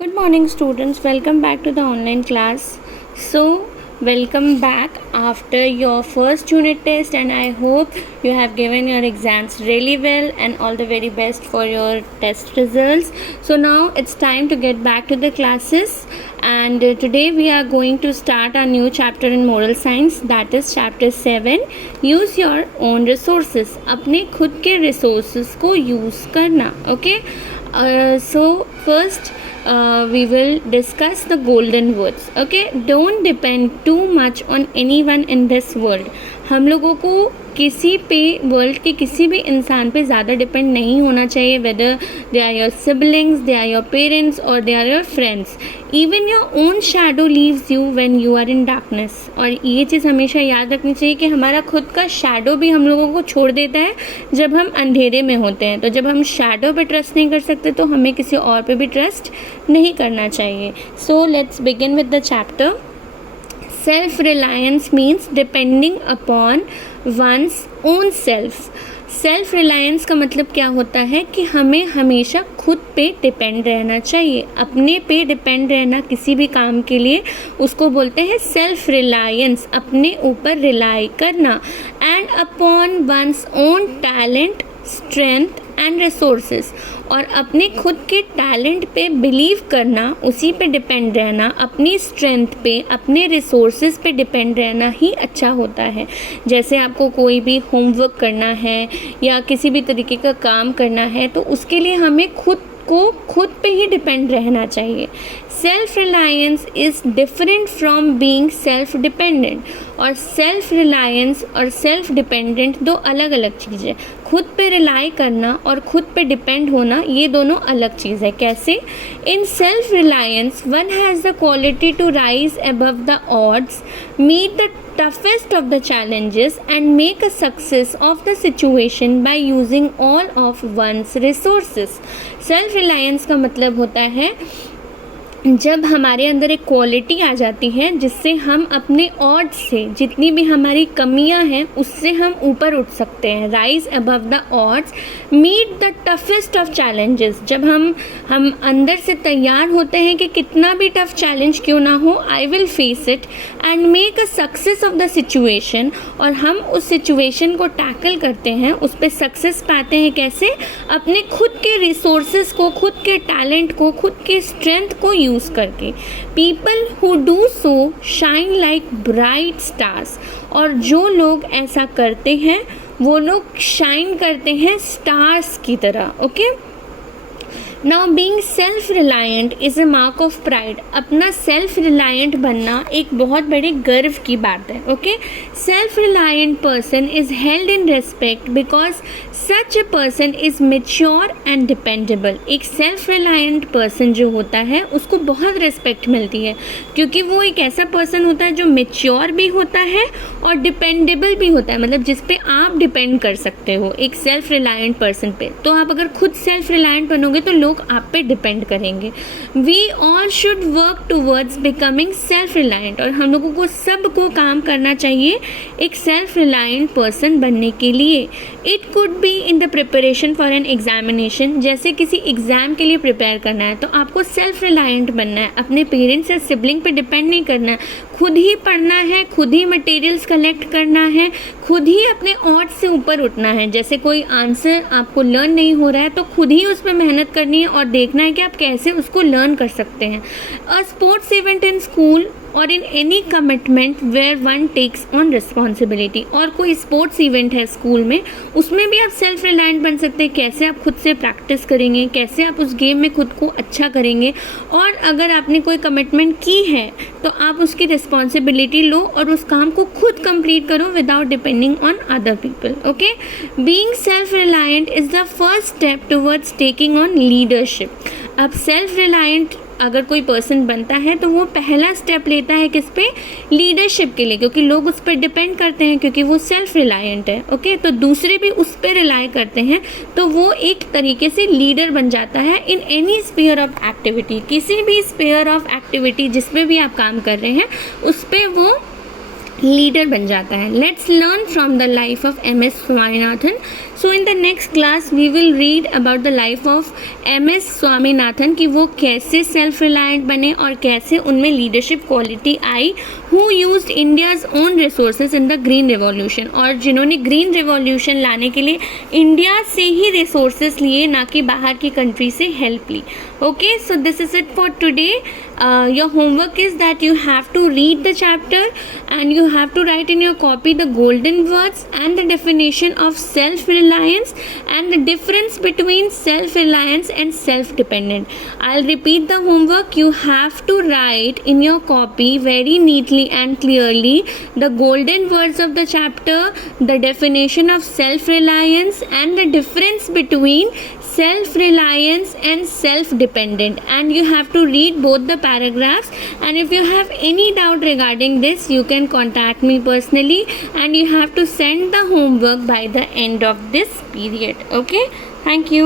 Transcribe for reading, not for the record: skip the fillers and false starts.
Good morning students, welcome back to the online class. So, welcome back after your first unit test and I hope you have given your exams really well and all the very best for your test results. So now it's time to get back to the classes and today we are going to start a new chapter in moral science, that is chapter 7, use your own resources. अपने खुद के resources को use करना. Okay, so first we will discuss the golden words. Okay, don't depend too much on anyone in this world. हम लोगों को किसी पे वर्ल्ड के किसी भी इंसान पे ज़्यादा डिपेंड नहीं होना चाहिए, whether they are your siblings, they are your parents और they are your friends. Even your own shadow leaves you when you are in darkness. और ये चीज़ हमेशा याद रखनी चाहिए कि हमारा खुद का शैडो भी हम लोगों को छोड़ देता है जब हम अंधेरे में होते हैं. तो जब हम शैडो पे ट्रस्ट नहीं कर सकते तो हमें किसी और पे भी ट्रस्ट नहीं करना चाहिए. So let's begin with the chapter. Self-reliance means depending upon one's own self. Self reliance का मतलब क्या होता है कि हमें हमेशा खुद पे डिपेंड रहना चाहिए. अपने पे डिपेंड रहना किसी भी काम के लिए उसको बोलते हैं सेल्फ रिलायंस, अपने ऊपर रिलाई करना. And upon one's own talent, strength and resources. और अपने खुद के टैलेंट पे बिलीव करना, उसी पे डिपेंड रहना, अपनी स्ट्रेंथ पे, अपने रिसोर्सेज पे डिपेंड रहना ही अच्छा होता है. जैसे आपको कोई भी होमवर्क करना है या किसी भी तरीके का काम करना है तो उसके लिए हमें खुद पे ही डिपेंड रहना चाहिए. Self reliance is different from being self dependent. और सेल्फ रिलायंस और सेल्फ डिपेंडेंट दो अलग अलग चीज़ है. खुद पे रिलाई करना और खुद पे डिपेंड होना ये दोनों अलग चीज़ है. कैसे? In self reliance one has the quality to rise above the odds, meet the toughest of the challenges and make a success of the situation by using all of one's resources. Self reliance का मतलब होता है जब हमारे अंदर एक quality आ जाती है जिससे हम अपने ऑड से, जितनी भी हमारी कमियां हैं उससे हम ऊपर उठ सकते हैं. Rise above the odds, meet the toughest of challenges. जब हम अंदर से तैयार होते हैं कि कितना भी टफ चैलेंज क्यों ना हो, I will face it and make a success of the situation. और हम उस सिचुएशन को टैकल करते हैं, उस पर सक्सेस पाते हैं. कैसे? अपने खुद के रिसोर्सेज को, खुद के टैलेंट को, खुद के स्ट्रेंथ को यूज़ करके. People who do so shine like bright stars. और जो लोग ऐसा करते हैं वो लोग शाइन करते हैं स्टार्स की तरह. Okay, now being self reliant is a mark of pride. अपना सेल्फ रिलायंट बनना एक बहुत बड़े गर्व की बात है. Okay, self reliant person is held in respect because such a person is mature and dependable. एक सेल्फ रिलायंट पर्सन जो होता है उसको बहुत रिस्पेक्ट मिलती है क्योंकि वो एक ऐसा पर्सन होता है जो मेच्योर भी होता है और डिपेंडेबल भी होता है. मतलब जिस पे आप डिपेंड कर सकते हो एक सेल्फ रिलायंट पर्सन पे. तो आप अगर खुद सेल्फ रिलायंट बनोगे तो लोग आप पे डिपेंड करेंगे. We all should work towards becoming self reliant. और हम लोगों को सबको काम करना चाहिए एक सेल्फ रिलायंट पर्सन बनने के लिए. It could be in the preparation for an examination. जैसे किसी एग्ज़ाम के लिए प्रिपेयर करना है तो आपको सेल्फ रिलायंट बनना है. अपने पेरेंट्स या सिबलिंग पे डिपेंड नहीं करना है. खुद ही पढ़ना है, खुद ही मटेरियल्स कलेक्ट करना है, खुद ही अपने ऑड से ऊपर उठना है. जैसे कोई आंसर आपको लर्न नहीं हो रहा है तो खुद ही उस पर मेहनत करनी है और देखना है कि आप कैसे उसको लर्न कर सकते हैं. A sports event in school और in any commitment where one takes on responsibility. और कोई स्पोर्ट्स इवेंट है स्कूल में, उसमें भी आप सेल्फ रिलायंट बन सकते हैं. कैसे आप खुद से प्रैक्टिस करेंगे, कैसे आप उस गेम में खुद को अच्छा करेंगे. और अगर आपने कोई कमिटमेंट की है तो आप उसकी रिस्पॉन्सिबिलिटी लो और उस काम को खुद कंप्लीट करो without depending on other people. Okay, being self reliant is the first step towards taking on leadership. अब सेल्फ रिलायंट अगर कोई पर्सन बनता है तो वो पहला स्टेप लेता है किस पे? लीडरशिप के लिए, क्योंकि लोग उस पर डिपेंड करते हैं क्योंकि वो सेल्फ रिलायंट है. ओके, तो दूसरे भी उस पर रिलाई करते हैं तो वो एक तरीके से लीडर बन जाता है in any sphere of activity. किसी भी स्फीयर ऑफ एक्टिविटी जिस पे भी आप काम कर रहे हैं उस पर वो लीडर बन जाता है. Let's learn from the life of MS Swaminathan. So in the next class we will read about the life of MS Swaminathan कि वो कैसे सेल्फ रिलायंट बने और कैसे उनमें लीडरशिप क्वालिटी आई. Who used India's own resources in the green revolution, और जिन्होंने ग्रीन रिवॉल्यूशन लाने के लिए इंडिया से ही रिसोर्सेज लिए, ना कि बाहर की कंट्री से हेल्प ली. Okay, so this is it for today. Your homework is that you have to read the chapter and you have to write in your copy the golden words and the definition of self-reliance and the difference between self-reliance and self-dependent. I'll repeat the homework. You have to write in your copy very neatly and clearly the golden words of the chapter, the definition of self-reliance and the difference between self-reliance and self-dependent, and you have to read both the paragraphs. And if you have any doubt regarding this, you can contact me personally, and you have to send the homework by the end of this period. Okay, thank you.